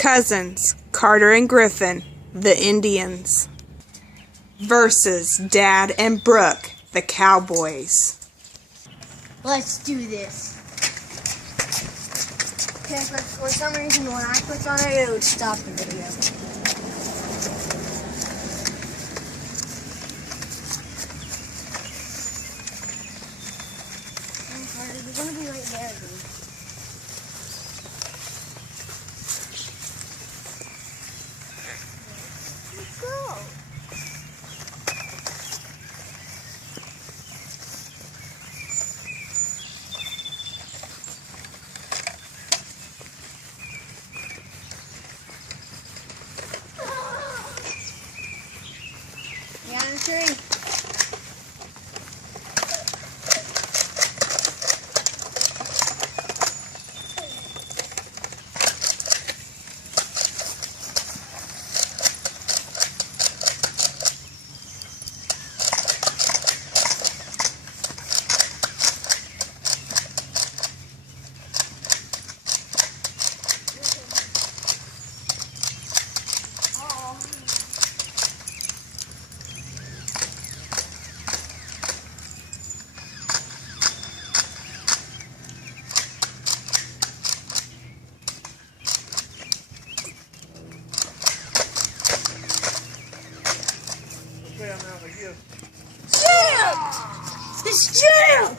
Cousins, Carter and Griffin, the Indians, versus Dad and Brooke, the Cowboys. Let's do this. Okay, but for some reason when I clicked on it, it would stop the video. Carter, you're gonna be right there, dude. Let's go. Yeah, in the tree. Jam! It's jam!